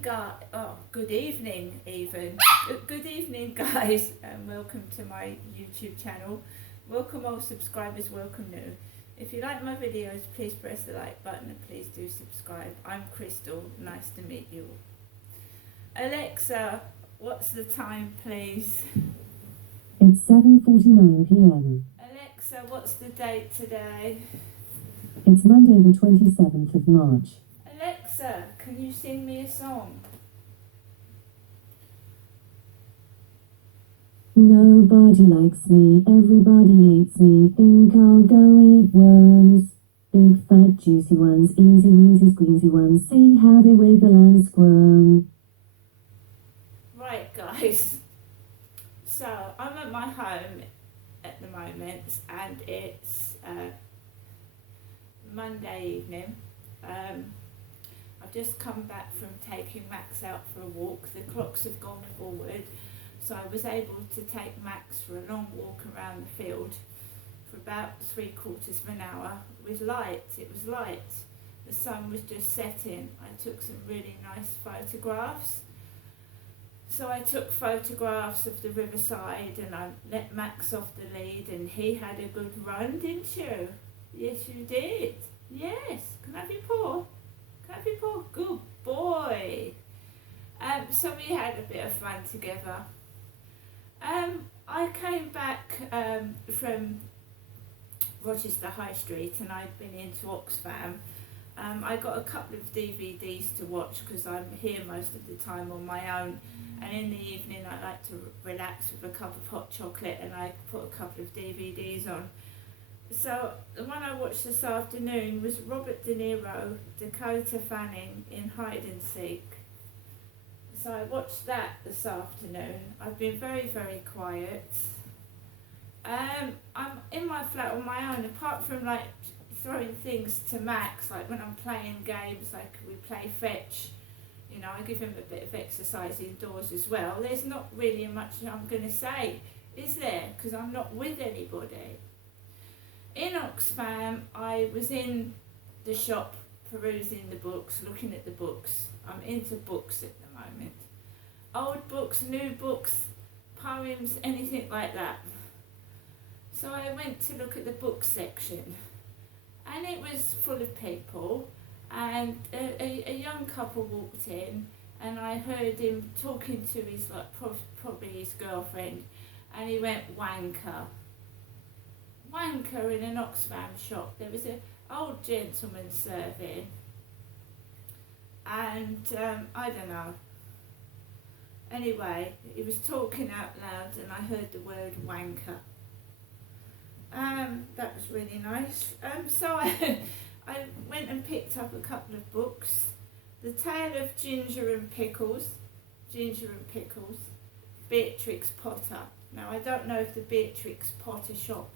Good evening even. Good evening guys, and welcome to my YouTube channel. Welcome old subscribers, welcome new. If you like my videos, please press the like button and please do subscribe. I'm Crystal, nice to meet you. Alexa, what's the time please? It's 7:49 p.m. Alexa, what's the date today? It's Monday the 27th of March. Alexa, can you sing me a song? Nobody likes me, everybody hates me. Think I'll go eat worms. Big fat juicy ones, easy weensy squeezy ones. See how they wave the land squirm. Right guys, so I'm at my home at the moment and it's Monday evening. I've just come back from taking Max out for a walk. The clocks have gone forward, so I was able to take Max for a long walk around the field for about 3/4 of an hour with light. It was light. The sun was just setting. I took some really nice photographs. So I took photographs of the riverside and I let Max off the lead and he had a good run, didn't you? Yes, you did. Yes. Can I have your paw? Can I have your paw? Good boy. So we had a bit of fun together. I came back from Rochester High Street and I'd been into Oxfam. I got a couple of DVDs to watch because I'm here most of the time on my own, and in the evening I like to relax with a cup of hot chocolate and I put a couple of DVDs on. So the one I watched this afternoon was Robert De Niro, Dakota Fanning in Hide and Seek. So I watched that this afternoon. I've been very, very quiet. I'm in my flat on my own, apart from like throwing things to Max, like when I'm playing games, like we play fetch, you know, I give him a bit of exercise indoors as well. There's not really much I'm going to say, is there? Because I'm not with anybody. In Oxfam, I was in the shop perusing the books, looking at the books. I'm into books at the moment. Old books, new books, poems, anything like that. So I went to look at the book section and it was full of people, and a young couple walked in and I heard him talking to his, like, probably his girlfriend, and he went wanker. Wanker in an Oxfam shop. There was an old gentleman serving and I don't know. Anyway, he was talking out loud and I heard the word wanker. That was really nice. So I went and picked up a couple of books. The Tale of Ginger and Pickles, Beatrix Potter. Now I don't know if the Beatrix Potter shop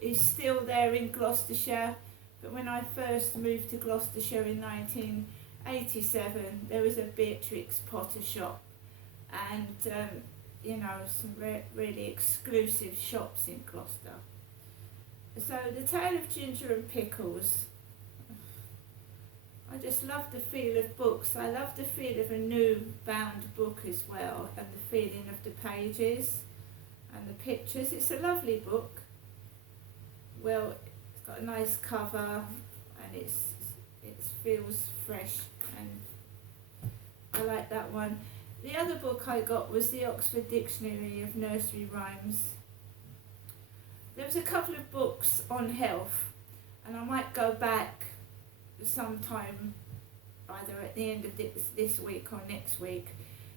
is still there in Gloucestershire, but when I first moved to Gloucestershire in 1987, there was a Beatrix Potter shop, and you know, some really exclusive shops in Gloucester. So the Tale of Ginger and Pickles, I just love the feel of books. I love the feel of a new bound book as well, and the feeling of the pages and the pictures. It's a lovely book. Well, it's got a nice cover and it feels fresh, and I like that one. The other book I got was the Oxford Dictionary of Nursery Rhymes. There was a couple of books on health, and I might go back sometime, either at the end of this week or next week.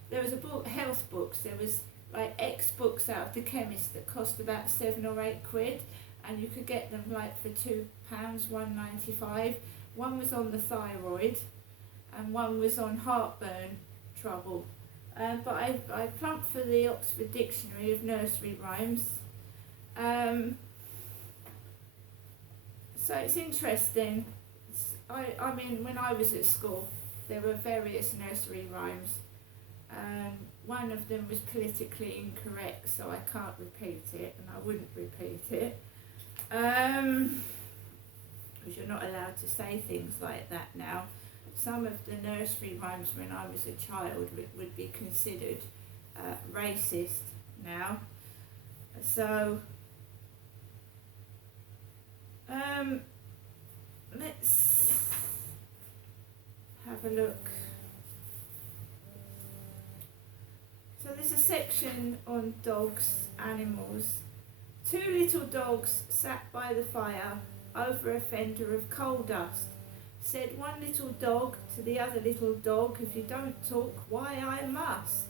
There was a book, health books. There was like X books out of the chemist that cost about £7 or £8, and you could get them like for £2, £1.95. One was on the thyroid, and one was on heartburn trouble. But I plumped for the Oxford Dictionary of Nursery Rhymes. So it's interesting. I mean, when I was at school, there were various nursery rhymes. One of them was politically incorrect, so I can't repeat it, and I wouldn't repeat it. Because you're not allowed to say things like that now. some of the nursery rhymes when I was a child would be considered racist now. So let's have a look. So there's a section on dogs, animals. Two little dogs sat by the fire over a fender of coal dust. Said one little dog to the other little dog, if you don't talk, why I must.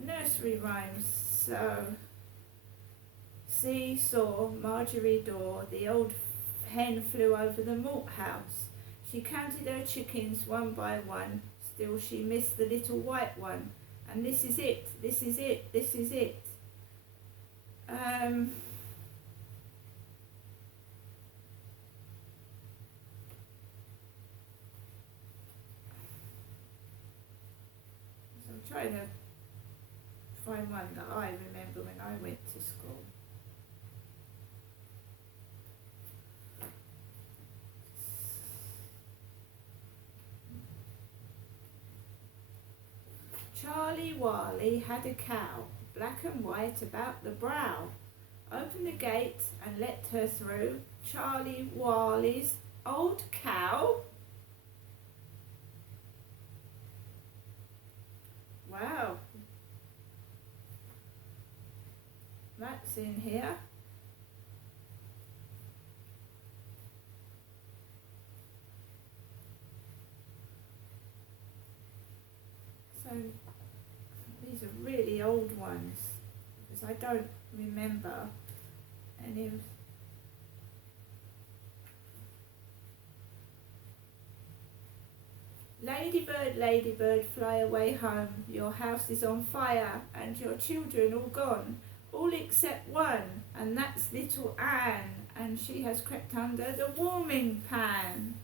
Nursery rhymes. So, see, saw, Marjorie Daw, the old hen flew over the malt house. She counted her chickens one by one, still she missed the little white one. And this is it, this is it, this is it. So I'm trying to find one that I remember when I went to school. Charlie Wally had a cow, black and white about the brow. Open the gate and let her through. Charlie Wally's old cow. Wow. That's in here. So these are really old ones because I don't remember any of. Ladybird, ladybird, fly away home. Your house is on fire and your children all gone, all except one, and that's little Anne, and she has crept under the warming pan.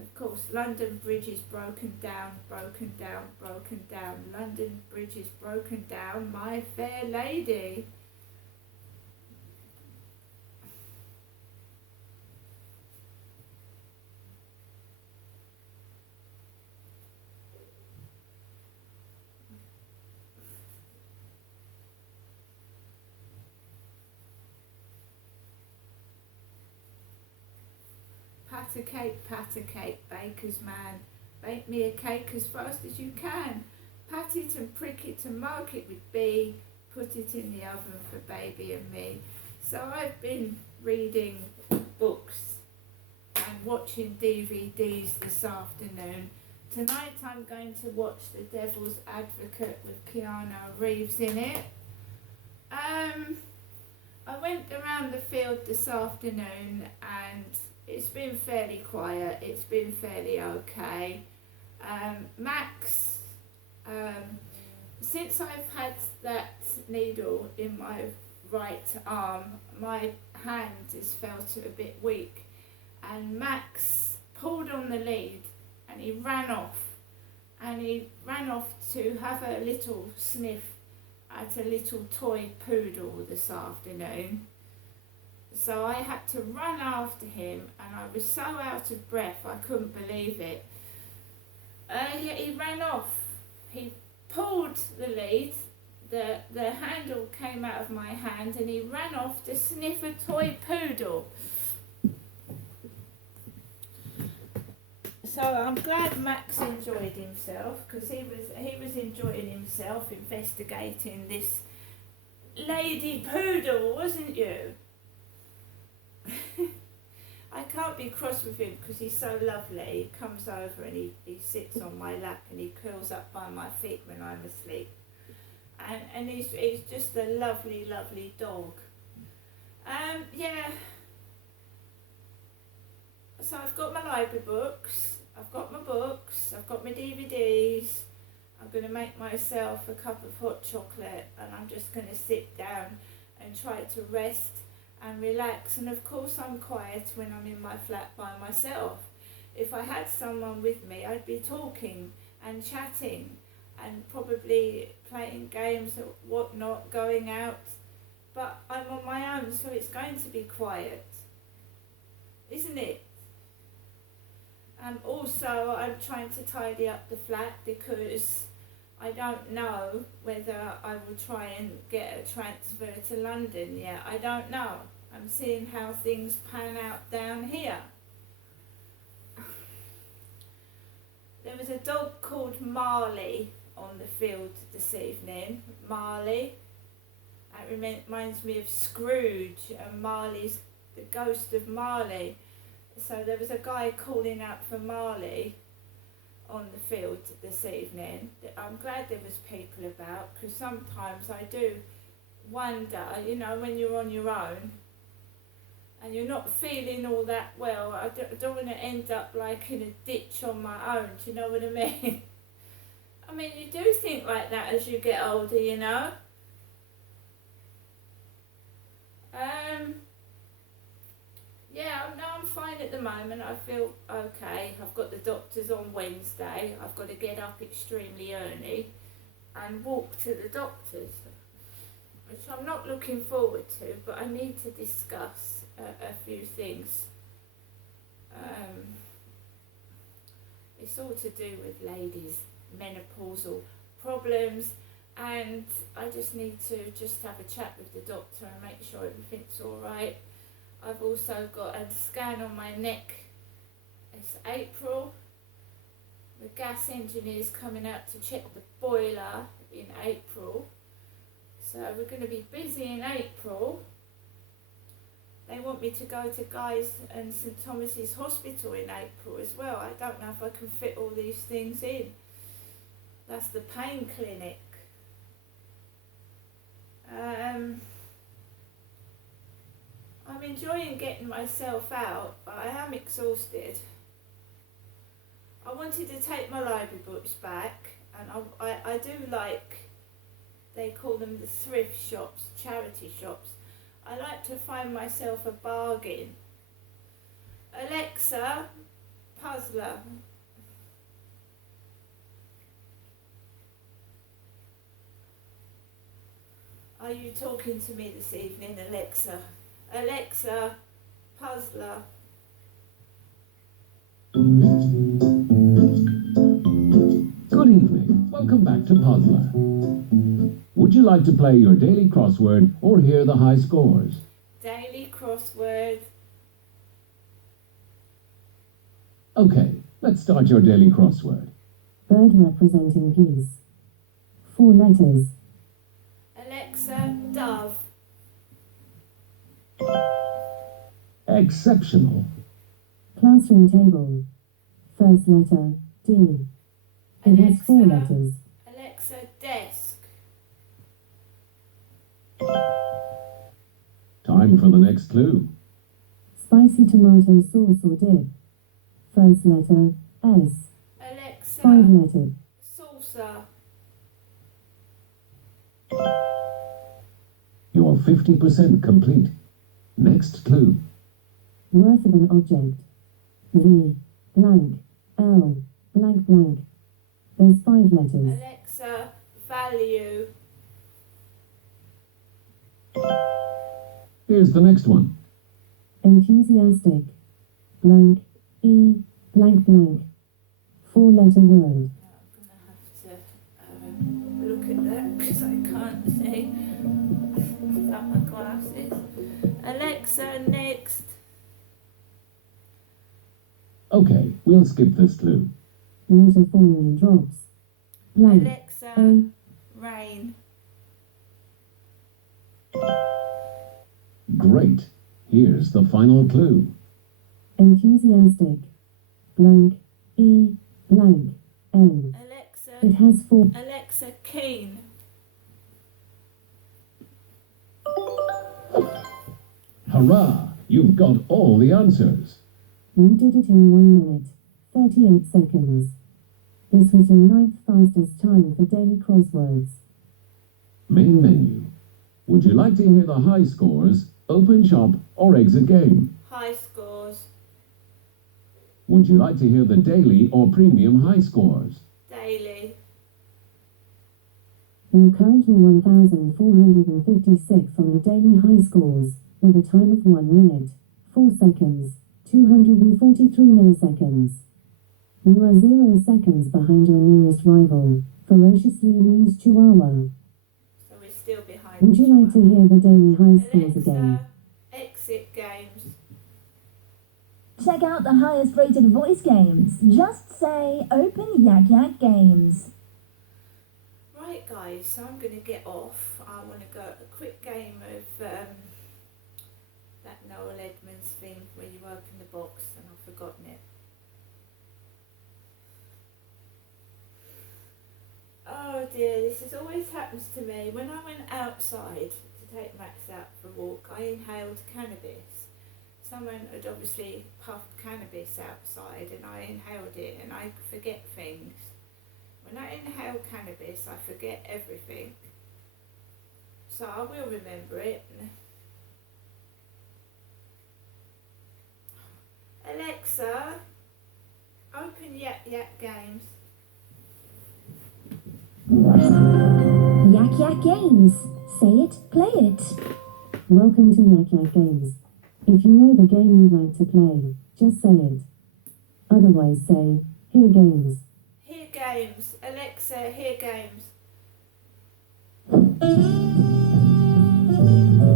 Of course, London Bridge is broken down, broken down, broken down. London Bridge is broken down, my fair lady. Pat a cake, baker's man. Bake me a cake as fast as you can. Pat it and prick it and mark it with B. Put it in the oven for baby and me. So I've been reading books and watching DVDs this afternoon. Tonight I'm going to watch The Devil's Advocate with Keanu Reeves in it. I went around the field this afternoon and it's been fairly quiet, it's been fairly okay. Max, since I've had that needle in my right arm, my hand has felt a bit weak, and Max pulled on the lead and he ran off to have a little sniff at a little toy poodle this afternoon. So I had to run after him and I was so out of breath I couldn't believe it. He ran off, he pulled the lead, the handle came out of my hand and he ran off to sniff a toy poodle. So I'm glad Max enjoyed himself because he was enjoying himself investigating this lady poodle, wasn't you? I can't be cross with him because he's so lovely. He comes over and he sits on my lap and he curls up by my feet when I'm asleep. And he's just a lovely, lovely dog. Yeah. So I've got my library books, I've got my books, I've got my DVDs. I'm going to make myself a cup of hot chocolate and I'm just going to sit down and try to rest and relax, and of course I'm quiet when I'm in my flat by myself. If I had someone with me I'd be talking and chatting and probably playing games or whatnot, going out but I'm on my own, so it's going to be quiet, isn't it? Also, I'm trying to tidy up the flat because I don't know whether I will try and get a transfer to London yet. I don't know. I'm seeing how things pan out down here. There was a dog called Marley on the field this evening. Marley. That reminds me of Scrooge, and Marley's the ghost of Marley. So there was a guy calling out for Marley on the field this evening. I'm glad there was people about, because sometimes I do wonder, you know, when you're on your own and you're not feeling all that well, I don't want to end up like in a ditch on my own, do you know what I mean? I mean, you do think like that as you get older, you know. Yeah, no, I'm fine at the moment. I feel okay. I've got the doctors on Wednesday. I've got to get up extremely early and walk to the doctors, which I'm not looking forward to, but I need to discuss a few things. It's all to do with ladies' menopausal problems, and I just need to just have a chat with the doctor and make sure everything's all right. I've also got a scan on my neck. It's April. The gas engineer's coming out to check the boiler in April. So we're going to be busy in April. They want me to go to Guy's and St Thomas's Hospital in April as well. I don't know if I can fit all these things in. That's the pain clinic. I'm enjoying getting myself out, but I am exhausted. I wanted to take my library books back, and I do like, they call them the thrift shops, charity shops. I like to find myself a bargain. Alexa, puzzler. Are you talking to me this evening, Alexa? Alexa, puzzler. Good evening. Welcome back to Puzzler. Would you like to play your daily crossword or hear the high scores? Daily crossword. Okay, let's start your daily crossword. Bird representing peace. 4 letters. Alexa, dove. Exceptional. Classroom table. First letter, D. It has 4 letters. Alexa, desk. Time for the next clue. Spicy tomato sauce or dip. First letter, S. Alexa, 5 letters. salsa. You're 50% complete. Next clue. Worth of an object. V. Blank. L. Blank blank. There's 5 letters. Alexa, value. Here's the next one. Enthusiastic. Blank. E. Blank blank. 4 letter word. I'm going to have to look at that because I can't see without my glasses. Alexa, next. Okay, we'll skip this clue. Water falling in drops. Blank. Alexa, A. rain. Great. Here's the final clue. Enthusiastic. Blank. E. Blank. N. Alexa, It has 4. Alexa, keen. Hurrah! You've got all the answers. You did it in 1 minute, 38 seconds. This was your 9th fastest time for daily crosswords. Main menu. Would you like to hear the high scores, open shop, or exit game? High scores. Would you like to hear the daily or premium high scores? Daily. You're currently 1,456 on the daily high scores, with a time of 1 minute, 4 seconds, 243 milliseconds. You are 0 seconds behind your nearest rival, ferociously amused Chihuahua. So we're still behind. Would you like to hear the daily high scores again? Alexa, exit games. Check out the highest rated voice games. Just say Open Yak Yak Games. Right guys, so I'm going to get off. I want to go a quick game of that Noel Edmonds thing where you open the box and I've forgotten it. Oh dear, this always happens to me. When I went outside to take Max out for a walk, I inhaled cannabis. Someone had obviously puffed cannabis outside and I inhaled it, and I forget things. When I inhale cannabis, I forget everything. So I will remember it. Alexa, open Yak Yak Games. Yak Yak Games. Say it, play it. Welcome to Yak Yak Games. If you know the game you'd like to play, just say it. Otherwise say, hear games. Hear games. Alexa, hear games.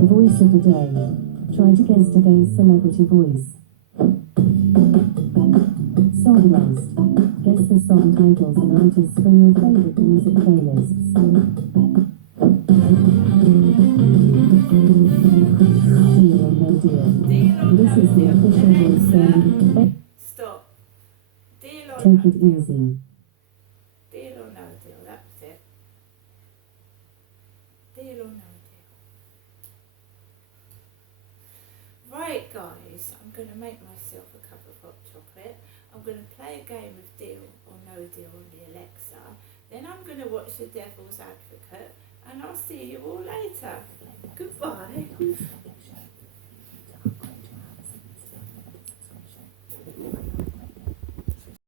Voice of the day. Try to guess today's celebrity voice. Song list. Guess the song titles and artists from your favorite music playlists. Deal or no deal. Deal or This no is the deal. official voice Alexa, saying, stop. Deal or take no it deal. easy. Deal or no deal, that was it. Deal or no deal. Right guys, I'm going to make myself a cup of hot chocolate. I'm going to play a game of deal or no deal on the Alexa. Then I'm going to watch The Devil's Advocate, and I'll see you all later. Goodbye.